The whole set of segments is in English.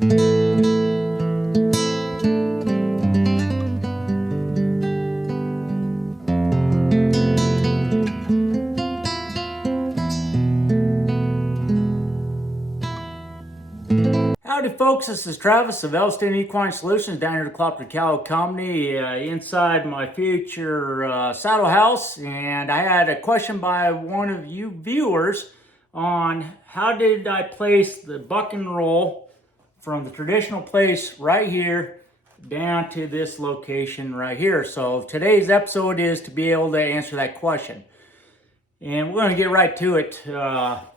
Howdy folks, this is Travis of Elston Equine Solutions down here at Clopper Cow Company inside my future saddle house. And I had a question by one of you viewers on how did I place the buck and roll from the traditional place right here down to this location right here. So today's episode is to be able to answer that question. And we're going to get right to it.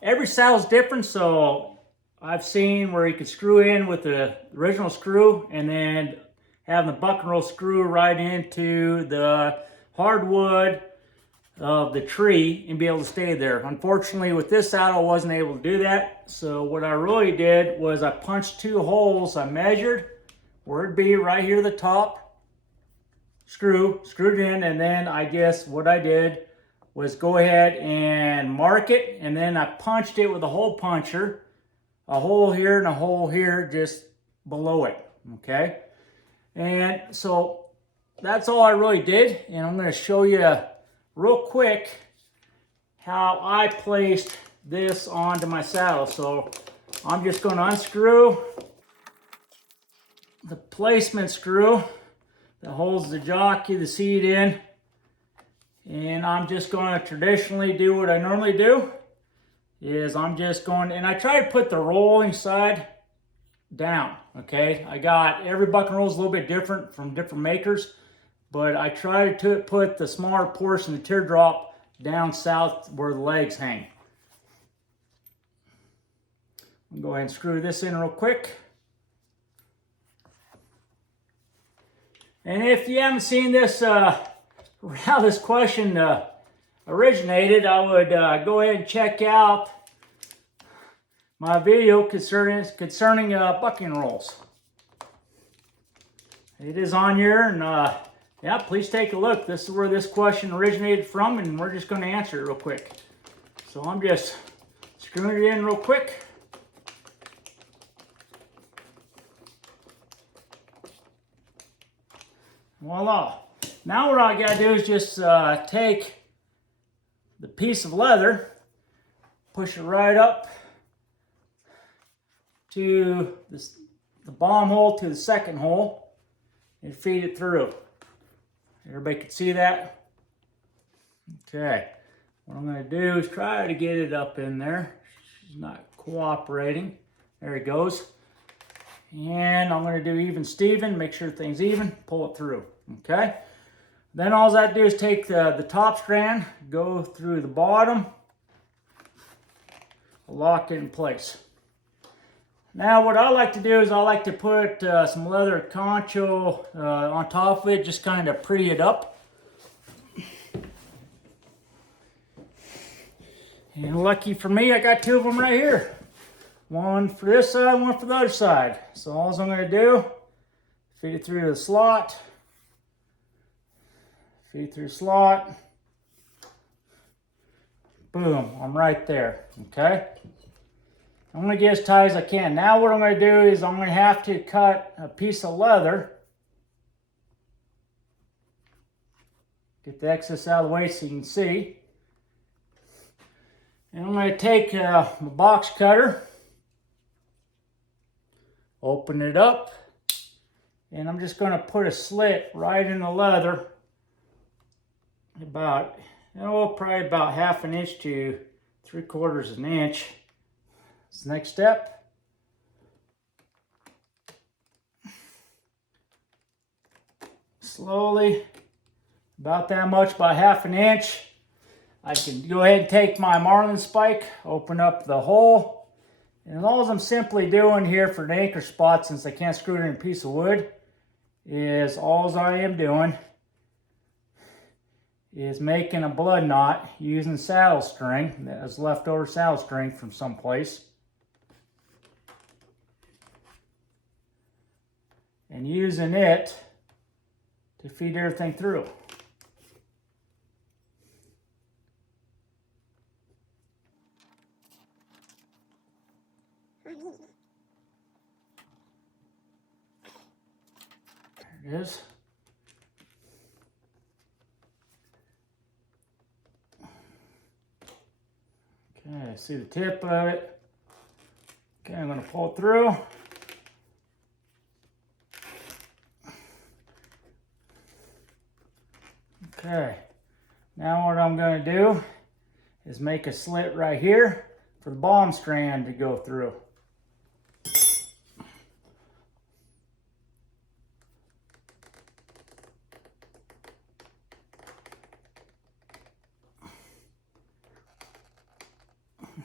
Every saddle's different, so I've seen where you can screw in with the original screw and then have the buck and roll screw right into the hardwood of the tree and be able to stay there. Unfortunately, with this saddle, I wasn't able to do that. So what I really did was I punched 2 holes. I measured where it'd be right here at the top, screwed in, and then I guess what I did was go ahead and mark it, and then I punched it with a hole puncher. A hole here and a hole here just below it, okay? And so that's all I really did, and I'm going to show you real quick how I placed this onto my saddle. So I'm just going to unscrew the placement screw that holds the jockey, the seat in, and I'm just going to traditionally do what I normally do. I'm just going, and I try to put the rolling side down, okay? I got, every buck and roll is a little bit different from different makers, but I try to put the smaller portion, the teardrop, down south where the legs hang. I'll go ahead and screw this in real quick. And if you haven't seen this, how this question originated, I would go ahead and check out my video concerning buck and rolls. It is on here, and yeah, please take a look. This is where this question originated from, and we're just going to answer it real quick. So I'm just screwing it in real quick. Voila. Now what I got to do is just take the piece of leather, push it right up to the bottom hole to the second hole, and feed it through. Everybody can see that? Okay. What I'm going to do is try to get it up in there. She's not cooperating. There it goes. And I'm going to do even Steven, make sure things even, pull it through. Okay. Then all I do is take the top strand, go through the bottom, lock it in place. Now what I like to do is I like to put some leather concho on top of it, just kind of pretty it up. And lucky for me, I got 2 of them right here. One for this side, one for the other side. So all I'm going to do, feed it through the slot. Feed through slot. Boom, I'm right there, okay? I'm going to get as tight as I can. Now what I'm going to do is I'm going to have to cut a piece of leather. Get the excess out of the way so you can see. And I'm going to take my box cutter, open it up, and I'm just going to put a slit right in the leather, about, probably about 1/2 inch to 3/4 inch. That's the next step. Slowly, about that much, by 1/2 inch. I can go ahead and take my marlin spike, open up the hole, and all I'm simply doing here for the anchor spot, since I can't screw it in a piece of wood, is all I am doing is making a blood knot using saddle string that was leftover saddle string from someplace. And using it to feed everything through. it is. Okay, see the tip of it. Okay, I'm going to pull it through. Okay, now what I'm going to do is make a slit right here for the bottom strand to go through.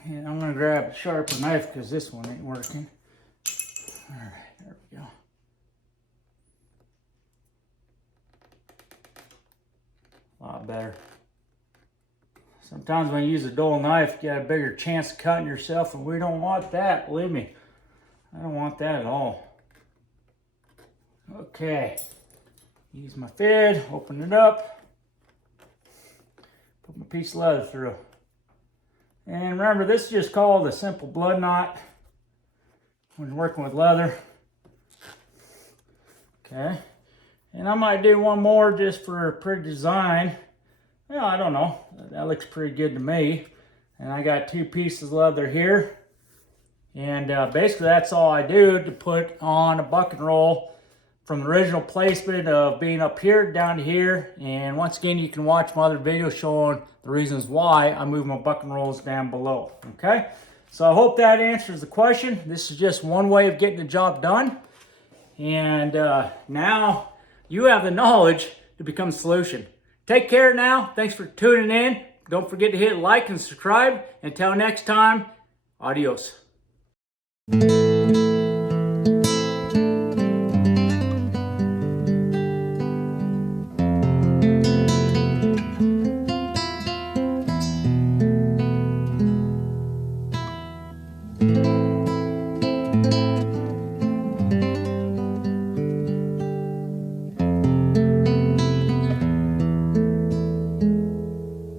And I'm going to grab a sharper knife because this one ain't working. All right, there we go. A lot better. Sometimes when you use a dull knife, you got a bigger chance of cutting yourself, and we don't want that, believe me. I don't want that at all. Okay, use my fid, open it up, put my piece of leather through. And remember, this is just called a simple blood knot when you're working with leather. Okay, and I might do one more just for a pretty design. Well, I don't know. That looks pretty good to me. And I got 2 pieces of leather here. And basically that's all I do to put on a buck and roll from the original placement of being up here down to here. And once again, you can watch my other videos showing the reasons why I move my buck and rolls down below. Okay? So I hope that answers the question. This is just one way of getting the job done. And now you have the knowledge to become the solution. Take care now. Thanks for tuning in. Don't forget to hit like and subscribe. Until next time, adios.